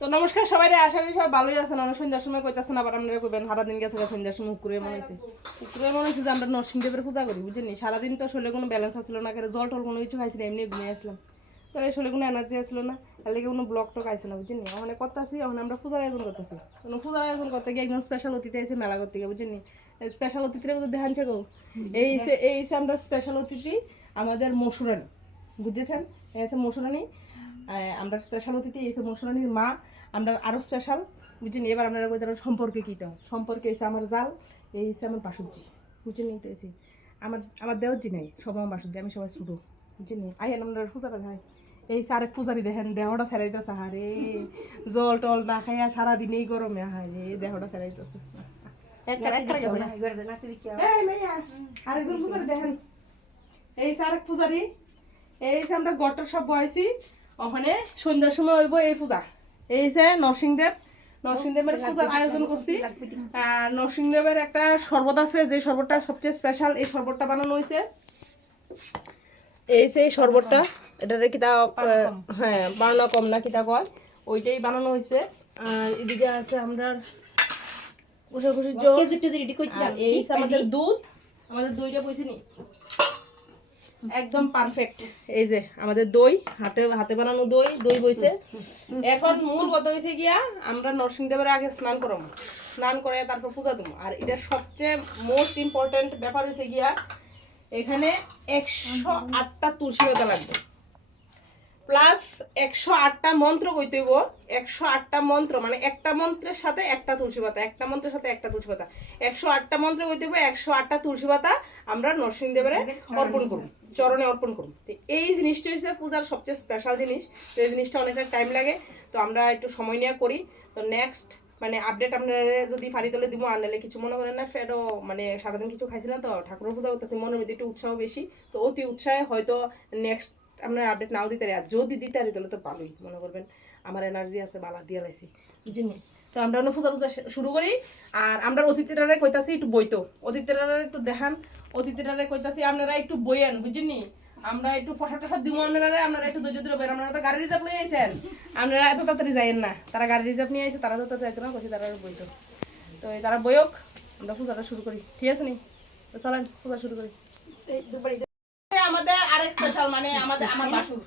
তো নমস্কার সবাই, আশা করি সবাই ভালোই আছেন। আমরা সন্ধ্যার সময় কইতাছেন, আবার আপনারা কইবেন সারাদিন গেছে সন্ধ্যার সময় পুকুরে মনে হয়েছে যে আমরা নরসিংদেবের পূজা করি, বুঝলি। সারাদিন তো শরীরে কোনো ব্যালেন্স আসলো না, জল টল কোনো কিছু খাইছি না, এমনি ঘুমিয়ে আসলাম। তাহলে শরীরে কোনো এনার্জি আসলো না, তাহলে কোনো ব্লক টক আইসে না, বুঝলি। ওখানে করতেছি, ওখানে আমরা পূজার আয়োজন করতেছি। পূজার আয়োজন করতে গিয়ে একদম স্পেশাল অতিথি আছে মেলা করতে গিয়ে, বুঝলি। স্পেশাল অতিথিরা দেখানছে গো, এই আমরা স্পেশাল অতিথি আমাদের মসুরানি, বুঝেছেন। এই আছে মসুরানি, আমরা স্পেশাল অতিথি এই মসুরানির মা, আমরা আরও স্পেশাল, বুঝছেন। এবার আপনারা কই তারা সম্পর্কে কী তো সম্পর্কে এসে আমার জাল, এই এসে আমার বাসুজি, বুঝছেন। এই তো এসে আমার দেওয়ার নাই, সব আমার বাসুজি, আমি সবাই ছুটো, বুঝছেন। আইয়েন আমরা পূজাটা খাই। এই আরেক পূজারি দেখেন দেহটা ছেড়াইতেছে, হারে জল টল না খাইয়া সারাদিন এই গরমে, হারে দেহটা ছেড়াইতেছে। আরেকজন পূজারি দেখেন, এই আরেক পূজারি, এই যে আমরা গড়টার সব বয়েছি, ওখানে সন্ধ্যার সময় হইব এই পূজা। এই যে নরসিংদেবের পূজার আয়োজন করছি। নরসিংদেবের একটা শরবত আছে, যে শরবতটা সবচেয়ে স্পেশাল, এই শরবতটা বানানো হয়েছে। এই যে এই শরবতটা, এটার কিতা হ্যাঁ বানানো কম না কিতা কয়, ওইটাই বানানো হয়েছে। আর এদিকে আছে আমরা এই আমাদের দুধ, আমাদের দইটা বইছে নি একদম পারফেক্ট। এই যে আমাদের দই, হাতে বানানো দই বইছে। এখন মূল কথা হয়েছে গিয়া আমরা নরসিংদেবের আগে স্নান করে তারপর পূজা দেবো। আর এটা সবচেয়ে মোস্ট ইম্পর্টেন্ট ব্যাপার হয়েছে গিয়া, এখানে 108টা তুলসী পাতা লাগবে, প্লাস 108টা মন্ত্র কইতে হইব। 108টা মন্ত্র মানে একটা মন্ত্রের সাথে একটা তুলসী পাতা, একটা মন্ত্রের সাথে একটা তুলসী পাতা, 108টা মন্ত্র কইতে হইব। 108টা তুলসী পাতা আমরা নরসিংদেবের অর্পণ করব, চরণে অর্পণ করব। তো এই জিনিসটা হচ্ছে পূজার সবচেয়ে স্পেশাল জিনিস। তো এই জিনিসটা অনেকটা টাইম লাগে, তো আমরা একটু সময় নিয়ে করি। তো নেক্সট মানে আপডেট আপনারা যদি ফাড়ি তোলে দিব, আর নাহলে কিছু মনে করেন না। ফেরও মানে সারাদিন কিছু খাইছি না, তো ঠাকুরের পূজা করতেছি, মনের মধ্যে একটু উৎসাহ বেশি, তো অতি উৎসাহে হয়তো নেক্সট আপনার আপডেট নাও দিতে আর যদি দিতে আরি তাহলে তো ভালোই, মনে করবেন আমার এনার্জি আছে, বালা দিয়ে লাইছি, বুঝিনি। তো আমরা অন্য পূজা শুরু করি। আর আমরা অতিথিরারে কইতাছি একটু বইতো, অতিথিরারে একটু দেখান, অতিথিরারে কইতাছি আপনারা একটু বইয়েন, বুঝিনি। আমরা একটু ফসা টসা দিব, আপনারা একটু ধৈর্য ধরে বের। আপনারা তো গাড়ি রিজার্ভ নিয়ে আইছেন, আপনারা এত তাড়াতাড়ি যাইয়েন না। তারা গাড়ি রিজার্ভ নিয়ে আইছে, তারা তো যাইতো না, কইছে তারা বইতো। তো তারা বইক, আমরা পূজাটা শুরু করি, ঠিক আছে নি? তো চলেন পূজা শুরু করি। আমাদের আরেক স্পেশাল মানে আমার বাসুর,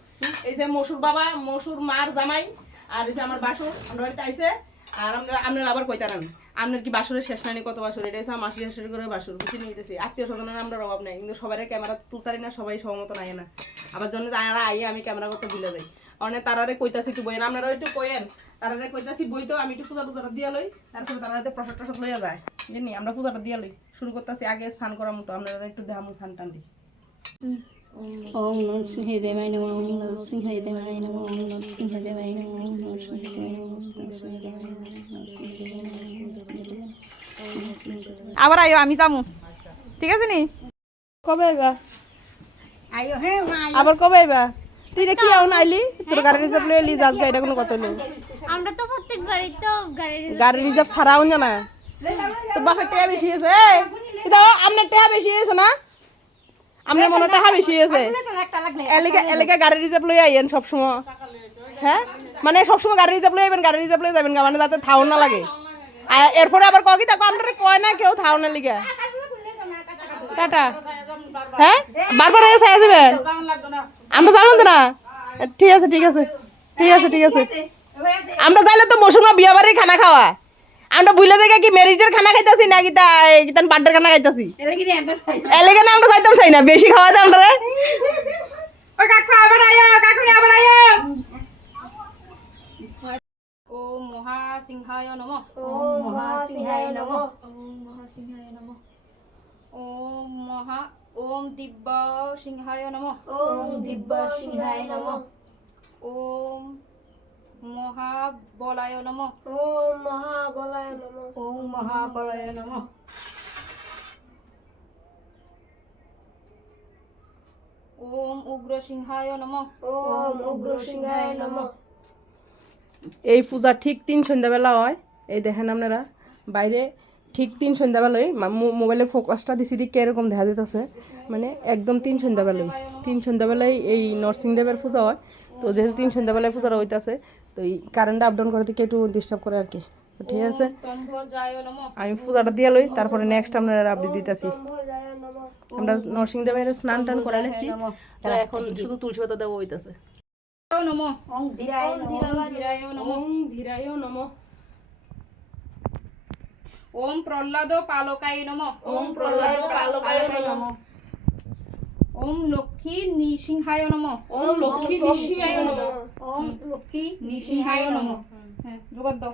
এই যে মসুর বাবা, মসুর মার জামাই, আর এই যে আমার বাসুর আমরা বাড়িতে আইছে। আর আপনারা আবার কইতারান আপনার কি বাসুরের শেষ নানি কত বাসুর, এটা হচ্ছে মাসি শাশুড়ি করে বাসুর, বুঝে নিতেছি। আত্মীয় স্বজনের আমরা অভাব নাই, কিন্তু সবাই ক্যামেরা তুলতারি না, সবাই সহমত নাই না। আবার জন্য তারা আইয়ে আমি ক্যামেরা করতে ভুলে যাই, অনেক তারারে কইতাছি একটু বইয়েন, আপনারাও একটু কইেন। তারারে কইতাছি বই, তো আমি একটু পূজাটা দিয়া লই, তারপরে তারা প্রসাদ টসাদ লইয়া যায়, জানি আমরা পূজাটা দিয়া লই। শুরু করতেছি আগে স্নান করার মতো, আপনারা একটু দেখামো স্নান টান দিই। ওম নরসিংহদেবায় নমঃ, ওম নরসিংহদেবায় নমঃ, ওম নরসিংহদেবায় নমঃ, ওম নরসিংহদেবায় নমঃ। আবার আইও, আমি যামু, ঠিক আছে নি? কবে আইবা? আইও হে মা, আবার কবে আইবা? তুই রে কি আউন আইলি? তোর গাড়ি রিজার্ভ লই এলি, যাস গাড়িটা কোনো কত লই? আমরা তো প্রত্যেকবারই তো গাড়ি রিজার্ভ ছাড়া আউন না। তোর বাপের টাকা বেশি আছে, এই দাও আপনার টাকা বেশি আছে না? আপনার মনে টাকা বেশি আছে, এলাকা গাড়ি রিজার্ভ লই আইয়েন সবসময়। হ্যাঁ মানে সবসময় গাড়ি রিজার্ভ লই আইবেন, গাড়ি রিজার্ভ লই যাবেন, মানে যাতে থাউন না লাগে। এরপরে আবার কয় কি দেখো আপনারা কয় না কেউ থাউনের লিগা টাটা। হ্যাঁ বারবার এসে যাবেন, আমরা যাবেন তো না? ঠিক আছে ঠিক আছে ঠিক আছে ঠিক আছে। আমরা যাইলে তো মৌসুমা বিয়া বাড়ির খানা খাওয়া, আমরা বুঝলে দেখে কি ম্যারেজের খানা খাইতাছি না কি তান বার্থডের খানা খাইতাছি, এলাকা না আমরা যাইতাম চাই না, বেশি খাওয়া দেয় আমরা। ও কাকু আবার আইও, কাকুনি আবার আইও। ওম মহাসিংহায় নমঃ, ওম মহাসিংহায় নমঃ, ওম দিব্য সিংহায় নমঃ, ওম দিব্য সিংহায় নমঃ, ওম মহাবলায় নমঃ, ওম মহাবলায় নমঃ, ওম মহাবলয় নমঃ। ওম উগ্র সিংহায় নমঃ, ওম উগ্র সিংহায় নমঃ। এই পূজা ঠিক 3 সন্ধ্যাবেলা হয়। এই দেখেন আপনারা বাইরে ঠিক 3 সন্ধ্যাবেলায়, মোবাইলের ফোকাসটা দিছি দিকে এরকম দেখা যেতেছে, মানে একদম 3 সন্ধ্যাবেলায় এই নরসিংদেবের পূজা হয়। তো যেহেতু 3 সন্ধ্যাবেলায় পূজাটা হইতেছে, তো এই কারেন্টটা আপ ডাউন করে দিকে একটু ডিস্টার্ব করে আর কি। তো ঠিক আছে, স্তম্ভ যায় নমঃ। আমি পূজাটা দিয়ে লই, তারপরে নেক্সট আমরা আপডেট দিতেছি। স্তম্ভজায় নমঃ। আমরা নরসিংদী বাইরে স্নান টান করে নিয়েছি, তো এখন শুধু তুলসী পাতা দেওয়া হইতেছে। নমঃ। ওম ধীরায় নমঃ। ধীরায় নমঃ। ওম ধীরায় নমঃ। ওম প্রহ্লাদ পালকায় নমঃ। ওম প্রহ্লাদ পালকায় নমঃ। ওম লক্ষ্মী নৃসিংহায় নমঃ। ওম লক্ষ্মী নৃসিংহায় নমঃ। ওম লক্ষ্মী নৃসিংহায় নমঃ। হ্যাঁ, যোগার দাও।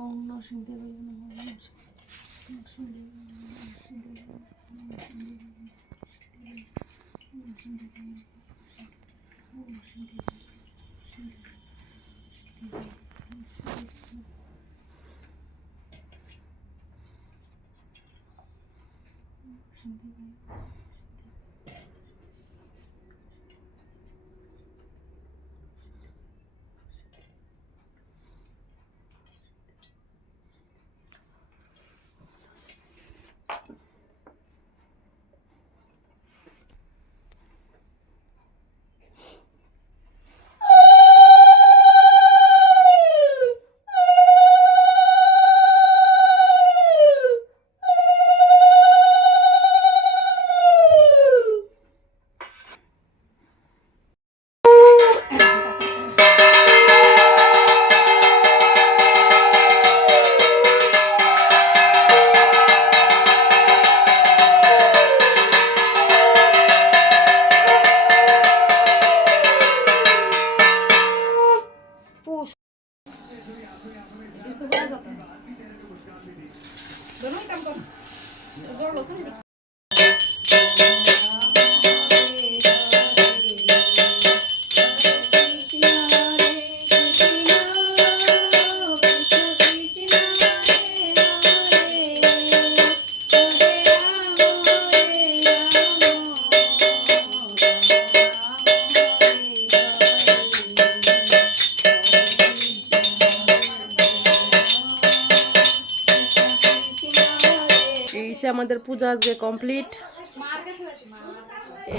ওম নরসিংদী নমঃ। এই যে আমাদের পূজা আজকে কমপ্লিট।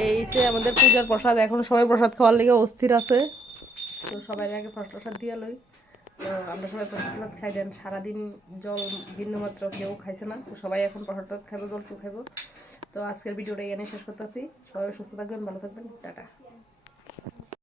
এই যে আমাদের পূজার প্রসাদ, এখন সবাই প্রসাদ খাওয়ার লেগে অস্থির আছে, তো সবাই আগে প্রসাদ দিয়ে লই। তো আমরা সবাই প্রসাদ খাই দেন, সারাদিন জল বিন্দুমাত্র কেউ খাইছে না, তো সবাই এখন প্রসাদ খাইবো, জল খাইবো। তো আজকের ভিডিওটা এখানে শেষ করতেছি। সবাই সুস্থ থাকবেন, ভালো থাকবেন, টাটা।